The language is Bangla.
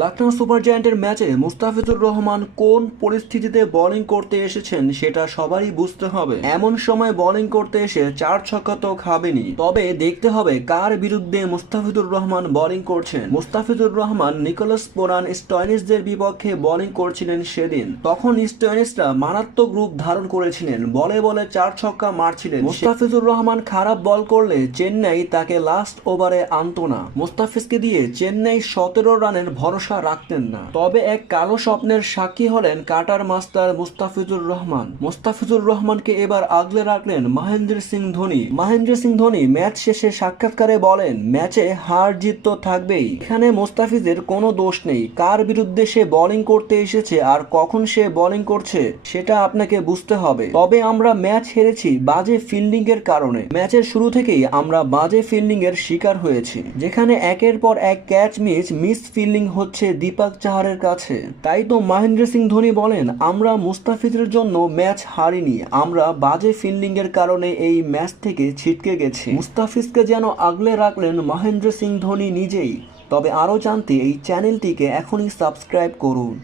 লখনৌ সুপার জায়ান্টের ম্যাচে মুস্তাফিজুর রহমান কোন পরিস্থিতিতে বোলিং করতে এসেছেন সেটা সবারই বুঝতে হবে। এমন সময় বোলিং করতে এসে 4 ছক্কা তো খাবেনি, তবে দেখতে হবে কার বিরুদ্ধে মুস্তাফিজুর রহমান বোলিং করছেন। মুস্তাফিজুর রহমান নিকোলাস পুরান স্টয়নিসদের বিপক্ষে বোলিং করছিলেন সেদিন। তখন স্টয়নিসরা মারাত্মক রূপ ধারণ করেছিলেন, বলে বলে 4 ছক্কা মারছিলেন। মুস্তাফিজুর রহমান খারাপ বল করলে চেন্নাই তাকে লাস্ট ওভারে আনতো না। মুস্তাফিজকে দিয়ে চেন্নাই 17 রানের ভরসা রাখতেন না। তবে এক কালো স্বপ্নের সাক্ষী হলেন কাটার মাস্টার মুস্তাফিজুর রহমান। মুস্তাফিজুর রহমানকে এবার আগলে রাখলেন মহেন্দ্র সিং ধোনি। মহেন্দ্র সিং ধোনি ম্যাচ শেষে সাক্ষাৎকারে বলেন, ম্যাচে হার জিত তো থাকবেই, এখানে মুস্তাফিজের কোনো দোষ নেই। কার বিরুদ্ধে সে বোলিং করতে এসেছে আর কখন সে বোলিং করছে সেটা আপনাকে বুঝতে হবে। তবে আমরা ম্যাচ হেরেছি বাজে ফিল্ডিং এর কারণে। ম্যাচের শুরু থেকেই আমরা বাজে ফিল্ডিং এর শিকার হয়েছি, যেখানে একের পর এক ক্যাচ মিস ফিল্ডিং হচ্ছে দীপক চাহারের কাছে। তাই তো মহেন্দ্র সিং ধোনি বলেন, আমরা মুস্তাফিজের জন্য ম্যাচ হারিনি, আমরা বাজে ফিল্ডিং এর কারণে এই ম্যাচ থেকে ছিটকে গেছি। মুস্তাফিজকে যেন আগলে রাখলেন মহেন্দ্র সিং ধোনি নিজেই। তবে আরও জানতে এই চ্যানেলটিকে এখনই সাবস্ক্রাইব করুন।